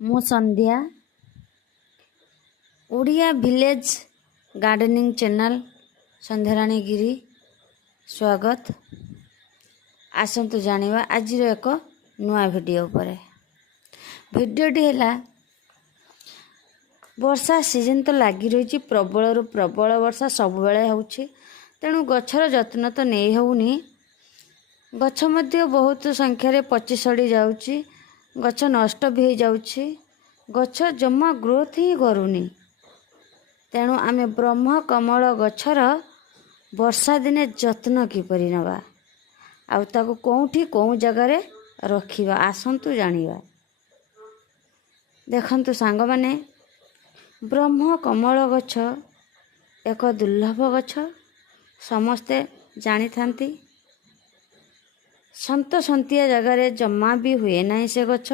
ମୁଁ Sandhya Odia village gardening channel Sandhyarani Giri ସ୍ୱାଗତ। ଆସନ୍ତୁ ଜାଣିବା ଆଜିର ଏକ ନୂଆ ଭିଡ଼ିଓ ଉପରେ। ଭିଡ଼ିଓଟି ହେଲା ବର୍ଷା ସିଜନ୍ ତ ଲାଗି ରହିଛି, ପ୍ରବଳରୁ ପ୍ରବଳ ବର୍ଷା ସବୁବେଳେ ହେଉଛି, ତେଣୁ ଗଛର ଯତ୍ନ ତ ନେଇ ହେଉନି। ଗଛ ମଧ୍ୟ ବହୁତ ସଂଖ୍ୟାରେ ପଚି ସଢ଼ି ଯାଉଛି, ଗଛ ନଷ୍ଟ ବି ହେଇଯାଉଛି, ଗଛ ଜମା ଗ୍ରୋଥ ହିଁ କରୁନି। ତେଣୁ ଆମେ ବ୍ରହ୍ମ କମଳ ଗଛର ବର୍ଷା ଦିନେ ଯତ୍ନ କିପରି ନେବା ଆଉ ତାକୁ କେଉଁଠି କେଉଁ ଜାଗାରେ ରଖିବା ଆସନ୍ତୁ ଜାଣିବା। ଦେଖନ୍ତୁ ସାଙ୍ଗମାନେ, ବ୍ରହ୍ମ କମଳ ଗଛ ଏକ ଦୁର୍ଲଭ ଗଛ, ସମସ୍ତେ ଜାଣିଥାନ୍ତି। ସନ୍ତସନ୍ତିଆ ଜାଗାରେ ଜମା ବି ହୁଏ ନାହିଁ ସେ ଗଛ,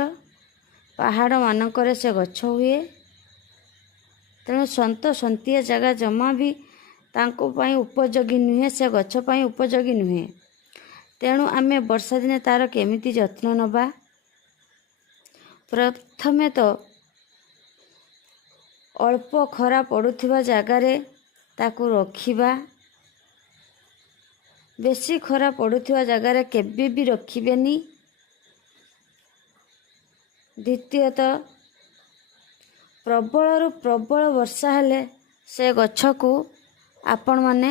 ପାହାଡ଼ ମାନଙ୍କରେ ସେ ଗଛ ହୁଏ। ତେଣୁ ସନ୍ତସନ୍ତିଆ ଜାଗା ଜମା ବି ତାଙ୍କ ପାଇଁ ଉପଯୋଗୀ ନୁହେଁ, ସେ ଗଛ ପାଇଁ ଉପଯୋଗୀ ନୁହେଁ। ତେଣୁ ଆମେ ବର୍ଷା ଦିନେ ତା'ର କେମିତି ଯତ୍ନ ନେବା? ପ୍ରଥମେ ତ ଅଳ୍ପ ଖରା ପଡ଼ୁଥିବା ଜାଗାରେ ତାକୁ ରଖିବା। ବେଶୀ ଖରା ପଡ଼ୁଥିବା ଜାଗାରେ କେବେ ବି ରଖିବେନି। ଦ୍ୱିତୀୟତଃ, ପ୍ରବଳରୁ ପ୍ରବଳ ବର୍ଷା ହେଲେ ସେ ଗଛକୁ ଆପଣମାନେ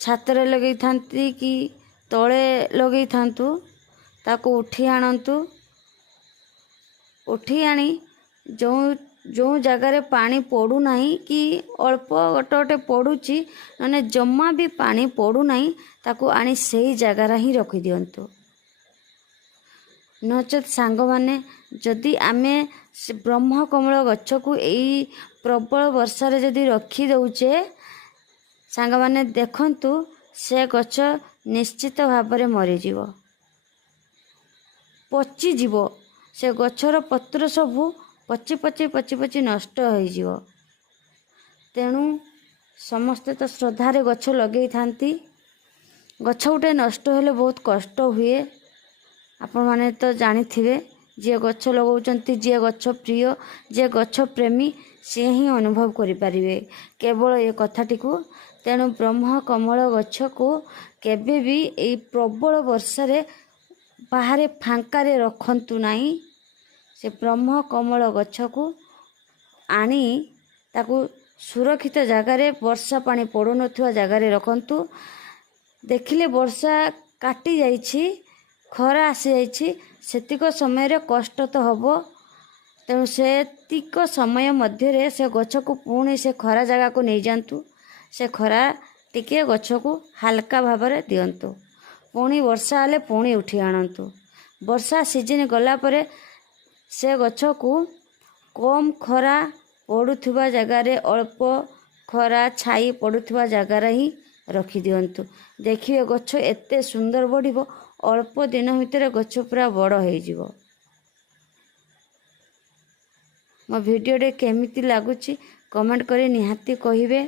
ଛାତରେ ଲଗେଇଥାନ୍ତି କି ତଳେ ଲଗେଇଥାନ୍ତୁ, ତାକୁ ଉଠି ଆଣନ୍ତୁ। ଉଠି ଆଣି ଯେଉଁ ଜାଗାରେ ପାଣି ପଡ଼ୁନାହିଁ କି ଅଳ୍ପ ଗୋଟେ ଗୋଟେ ପଡ଼ୁଛି, ମାନେ ଜମା ବି ପାଣି ପଡ଼ୁନାହିଁ, ତାକୁ ଆଣି ସେଇ ଜାଗାରେ ହିଁ ରଖିଦିଅନ୍ତୁ। ନଚେତ୍ ସାଙ୍ଗମାନେ, ଯଦି ଆମେ ସେ ବ୍ରହ୍ମକମଳ ଗଛକୁ ଏଇ ପ୍ରବଳ ବର୍ଷାରେ ଯଦି ରଖିଦେଉଛେ, ସାଙ୍ଗମାନେ ଦେଖନ୍ତୁ ସେ ଗଛ ନିଶ୍ଚିତ ଭାବରେ ମରିଯିବ, ପଚିଯିବ। ସେ ଗଛର ପତ୍ର ସବୁ ପଚି ପଚି ପଚି ପଚି ନଷ୍ଟ ହୋଇଯିବ। ତେଣୁ ସମସ୍ତେ ତ ଶ୍ରଦ୍ଧାରେ ଗଛ ଲଗେଇଥାନ୍ତି। ଗଛ ଗୋଟେ ନଷ୍ଟ ହେଲେ ବହୁତ କଷ୍ଟ ହୁଏ। ଆପଣମାନେ ତ ଜାଣିଥିବେ, ଯିଏ ଗଛ ଲଗାଉଛନ୍ତି, ଯିଏ ଗଛ ପ୍ରିୟ, ଯିଏ ଗଛ ପ୍ରେମୀ, ସିଏ ହିଁ ଅନୁଭବ କରିପାରିବେ କେବଳ ଏ କଥାଟିକୁ। ତେଣୁ ବ୍ରହ୍ମ କମଳ ଗଛକୁ କେବେ ବି ଏଇ ପ୍ରବଳ ବର୍ଷାରେ ବାହାରେ ଫାଙ୍କାରେ ରଖନ୍ତୁ ନାହିଁ। ସେ ବ୍ରହ୍ମ କମଳ ଗଛକୁ ଆଣି ତାକୁ ସୁରକ୍ଷିତ ଜାଗାରେ, ବର୍ଷା ପାଣି ପଡ଼ୁନଥିବା ଜାଗାରେ ରଖନ୍ତୁ। ଦେଖିଲେ ବର୍ଷା କାଟି ଯାଇଛି, ଖରା ଆସିଯାଇଛି, ସେତିକ ସମୟରେ କଷ୍ଟ ତ ହେବ। ତେଣୁ ସେତିକ ସମୟ ମଧ୍ୟରେ ସେ ଗଛକୁ ପୁଣି ସେ ଖରା ଜାଗାକୁ ନେଇଯାଆନ୍ତୁ। ସେ ଖରା ଟିକେ ଗଛକୁ ହାଲକା ଭାବରେ ଦିଅନ୍ତୁ। ପୁଣି ବର୍ଷା ହେଲେ ପୁଣି ଉଠି ଆଣନ୍ତୁ। ବର୍ଷା ସିଜିନ୍ ଗଲା ପରେ ସେ ଗଛକୁ କମ୍ ଖରା ପଡ଼ୁଥିବା ଜାଗାରେ, ଅଳ୍ପ ଖରା ଛାଇ ପଡ଼ୁଥିବା ଜାଗାରେ ହିଁ ରଖିଦିଅନ୍ତୁ। ଦେଖିବେ ଗଛ ଏତେ ସୁନ୍ଦର ବଢ଼ିବ, ଅଳ୍ପ ଦିନ ଭିତରେ ଗଛ ପୁରା ବଡ଼ ହେଇଯିବ। ମୋ ଭିଡ଼ିଓଟି କେମିତି ଲାଗୁଛି କମେଣ୍ଟ କରି ନିହାତି କହିବେ।